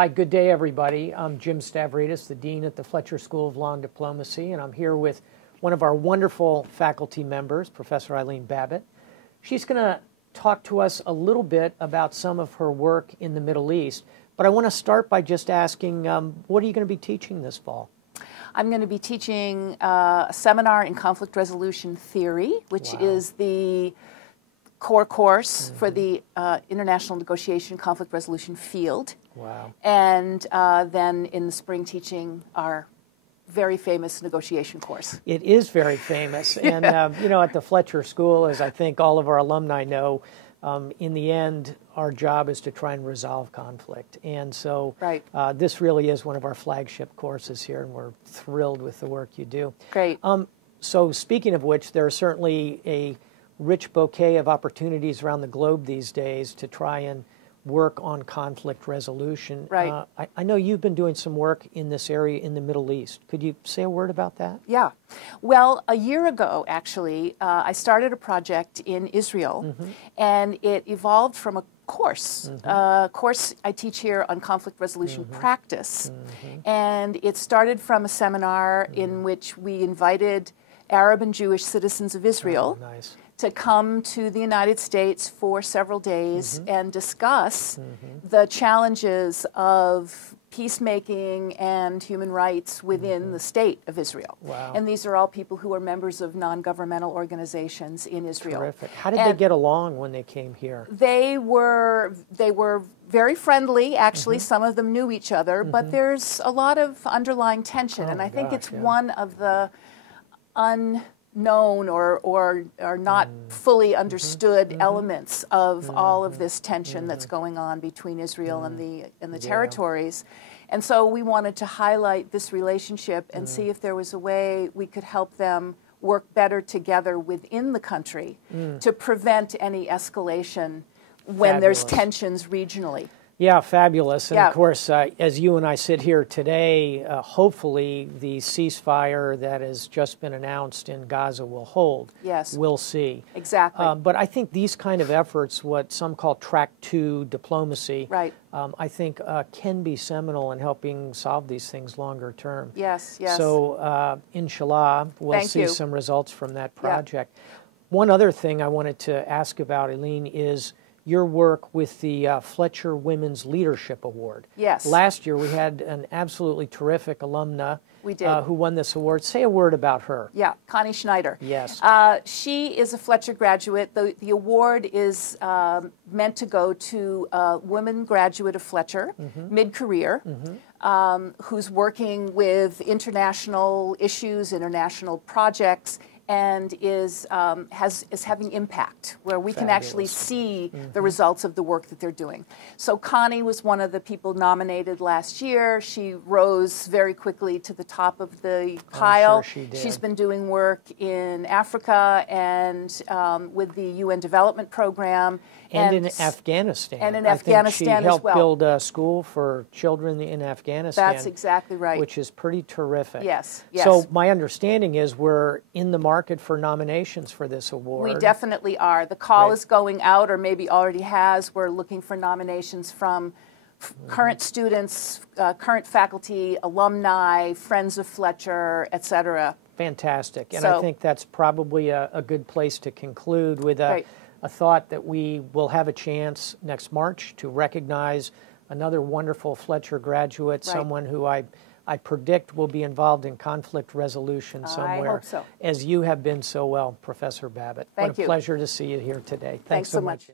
Hi, good day, everybody. I'm Jim Stavridis, the Dean at the Fletcher School of Law and Diplomacy, and I'm here with one of our wonderful faculty members, Professor Eileen Babbitt. She's going to talk to us a little bit about some of her work in the Middle East, but I want to start by just asking, what are you going to be teaching this fall? I'm going to be teaching a seminar in conflict resolution theory, which is the core course for the international negotiation conflict resolution field. Wow. And then in the spring teaching our very famous negotiation course. It is very famous. And, you know, at the Fletcher School, as I think all of our alumni know, in the end, our job is to try and resolve conflict. And so this really is one of our flagship courses here, and we're thrilled with the work you do. Great. So speaking of which, there are certainly a rich bouquet of opportunities around the globe these days to try and work on conflict resolution. Right. I know you've been doing some work in this area in the Middle East. Could you say a word about that? Yeah. Well, a year ago, actually, I started a project in Israel, and it evolved from a course. Course I teach here on conflict resolution practice. And it started from a seminar in which we invited Arab and Jewish citizens of Israel to come to the United States for several days and discuss the challenges of peacemaking and human rights within the state of Israel. Wow. And these are all people who are members of non-governmental organizations in Israel. Terrific. How did they get along when they came here? They were very friendly, actually. Some of them knew each other, but there's a lot of underlying tension, and I think it's one of the unknown or not fully understood elements of all of this tension that's going on between Israel and the territories. And so we wanted to highlight this relationship and see if there was a way we could help them work better together within the country to prevent any escalation when there's tensions regionally. Yeah, fabulous. And of course, as you and I sit here today, hopefully the ceasefire that has just been announced in Gaza will hold. Yes. We'll see. Exactly. But I think these kind of efforts, what some call track 2 diplomacy, I think can be seminal in helping solve these things longer term. Yes, yes. So inshallah, we'll see some results from that project. One other thing I wanted to ask about, Eileen, is your work with the Fletcher Women's Leadership Award. Yes. Last year we had an absolutely terrific alumna who won this award. Say a word about her. Yeah, Connie Schneider. Yes. She is a Fletcher graduate. The award is meant to go to a woman graduate of Fletcher, mid-career, who's working with international issues, international projects, and is having impact, where we can actually see the results of the work that they're doing. So Connie was one of the people nominated last year. She rose very quickly to the top of the pile. Sure she did. She's been doing work in Africa and with the UN Development Program. And in Afghanistan. And in Afghanistan as well. She helped build a school for children in Afghanistan. That's exactly right. Which is pretty terrific. Yes, yes. So my understanding is we're in the market for nominations for this award. We definitely are. The call is going out, or maybe already has. We're looking for nominations from current students, current faculty, alumni, friends of Fletcher, etc. Fantastic. And I think that's probably a good place to conclude with a thought that we will have a chance next March to recognize another wonderful Fletcher graduate, someone who I predict will be involved in conflict resolution somewhere. I hope so. As you have been so well, Professor Babbitt. Thank you. What a pleasure to see you here today. Thanks so much.